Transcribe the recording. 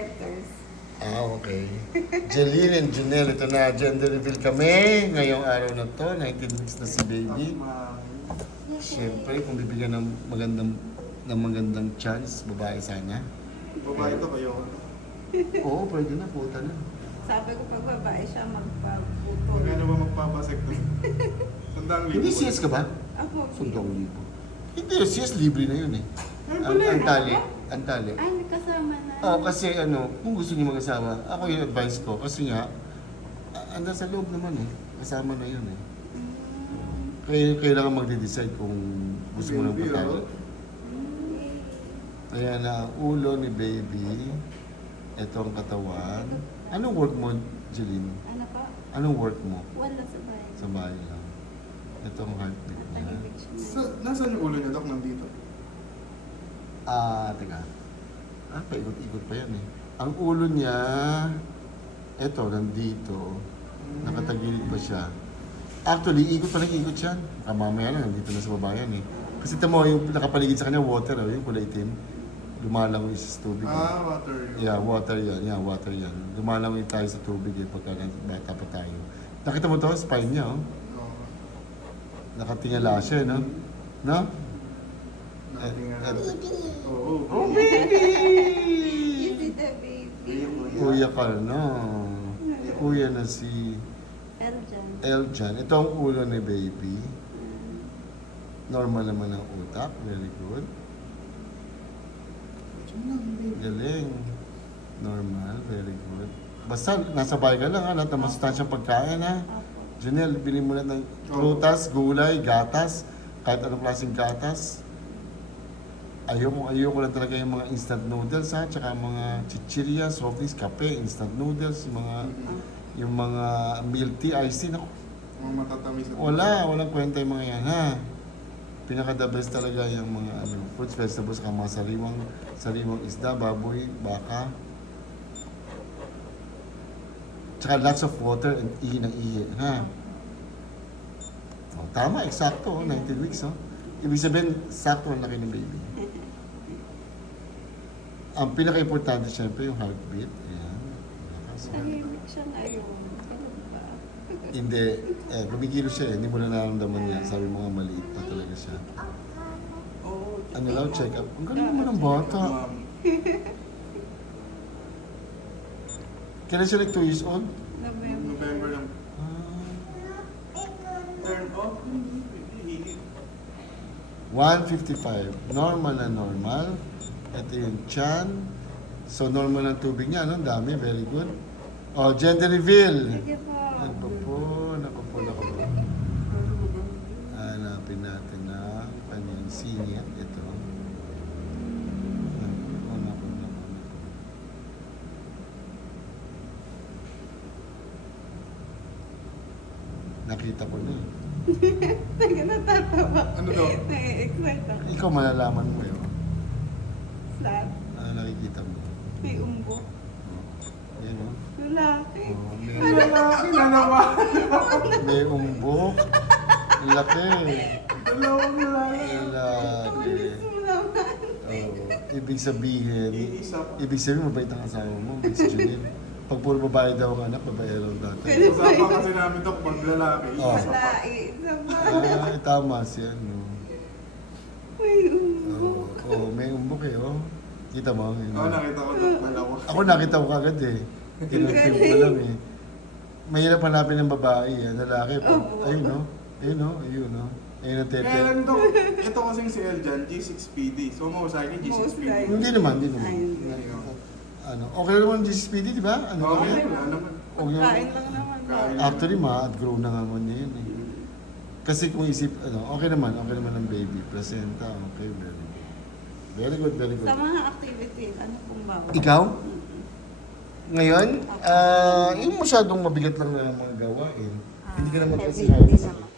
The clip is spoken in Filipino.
letters. Ah, okay. Jeline and Junel, ito na, gender reveal kami. Ngayong araw na to, 19 weeks na si baby. Siyempre, kung bibigyan ng magandang chance, babae sana. Babae to kayo. Oo, pwede na, puta na. Sabi ko pag babae siya magpaputol. Magkano ba magpapasek to? Sandang libo. Hindi CS ka ba? Ako. Sundong libo. Hindi, CS libre na yun eh. Ay, pala eh. Ang tali. Ang tali. Ay, nagkasama na. Oo, kasi kung gusto niyo mag-asawa, ako yung advice ko. Kasi nga, anda sa loob naman eh. Kasama na yun eh. Kailangan magde-decide kung gusto mo ng Baby, patali. oh. Ayan na, ang ulo ni baby. Ito ang katawan. Anong work mo, Jeline? Ano pa? Anong work mo? Wala sa bahay. Sa bahay lang. Ito ang heartbeat niya. Tahimik siya. Nasaan yung ulo niya, Dok? Nandito. Teka. Paikot-ikot pa yan eh. Ang ulo niya, eto, nandito. Nakatagilid pa siya. Actually, ikot pa ng ikot siya. Mamaya na, nandito na sa babayan eh. Kasi tamo, yung nakapaligid sa kanya, water, yung kulay itim. Lumalangoy sa tubig. Water yun. Yeah, water yan. Yeah, water yan. Lumalangoy tayo sa tubig eh, pagka bata pa tayo. Nakita mo to, spine niya, oh. Oo. Nakatingala siya, no? No? Nakatingala. Oo. Oh, baby! You see the baby. Kuya ka, no? Kuya na si Eljan. Eljan. Ito ang ulo ni baby. Normal naman ang utak. Very good. Galing. Normal. Very good. Basta nasa bahay ka lang, lahat ng masustansyang pagkain, ha? Apo. Junel, bilhin mo na ng prutas, gulay, gatas, kahit anong klaseng gatas. Ayoko lang talaga yung mga instant noodles, ha? Tsaka mga chichirya, softies, kape, instant noodles, yung mga milk tea, iced tea, naku. Mga matatamis at Walang kwenta yung mga yan, ha? Pinaka-the best talaga yung mga fruits, vegetables, saka mga sariwang isda, baboy, baka. Tsaka lots of water and ihi ng ihi, ha? Tama, eksakto, 19 weeks, oh. Ibig sabihin, sakto ang laki ng baby. Ang pinaka-importante, syempre, yung heartbeat. Ayan. Tahimik siya ngayon. Ganun ba? Hindi, kumikilo siya eh. Hindi mo na nararamdaman niya. Sabi mo nga, maliit pa talaga siya. Oo. Ano lang, check up. Ang galing naman ng bata. Ma'am. Kailan siya like 2 years old? November. November lang. Ah, Turn off. 155. Normal na normal. Ito yung chan. So, normal ang tubig niya. Ano? Ang dami. Very good. Oh, gender reveal. Sige po. Naku po. Hanapin natin na kanyang singit. Ito. Naku. Nakita ko na eh. Taga natatawa. Ano daw? Nai-excite ako. Ikaw malalaman mo yun. Slap. Ano nakikita mo? May umbo. Yan o. Lalaki. Oh, Lalaki na naman. may umbok. Laki. Dalawang lalaki. Lalaki. Gusto mo naman. Oh, ibig sabihin, Iisa pa. mabait ang asawa mo, Miss Junil. Pag puro babae daw ang anak, babae raw dati. Usapan kasi namin to pag lalaki. Oh. Isa pa. Wala eh. Sama. Tama si ano. May umbo. May umbok eh, oh. Kita mo? Yun, Oo, nakita ko Dok, dalawa. Ako nakita ko kagad eh. Tinag-film ko lang eh. Mahirap hanapin ng babae, lalaki. Ayun no? Ayun no? Ayun ang tete. Kailan to? Ito kasing si Eljan, G6PD. So mo sa akin, G6PD. Hindi naman. Okay naman yung GSPD, di ba? Okay, wala naman. Kain lang naman. Kain. Actually, ma-outgrow na nga mo niya yun eh. Kasi kung okay naman ang baby. Placenta, okay, very good. Very good. Sa mga activities, ano pong bawal? Ikaw? Ngayon, yung masyadong mabigat lang na mga gawain. Hindi ka naman kasi heavy din halos. naman.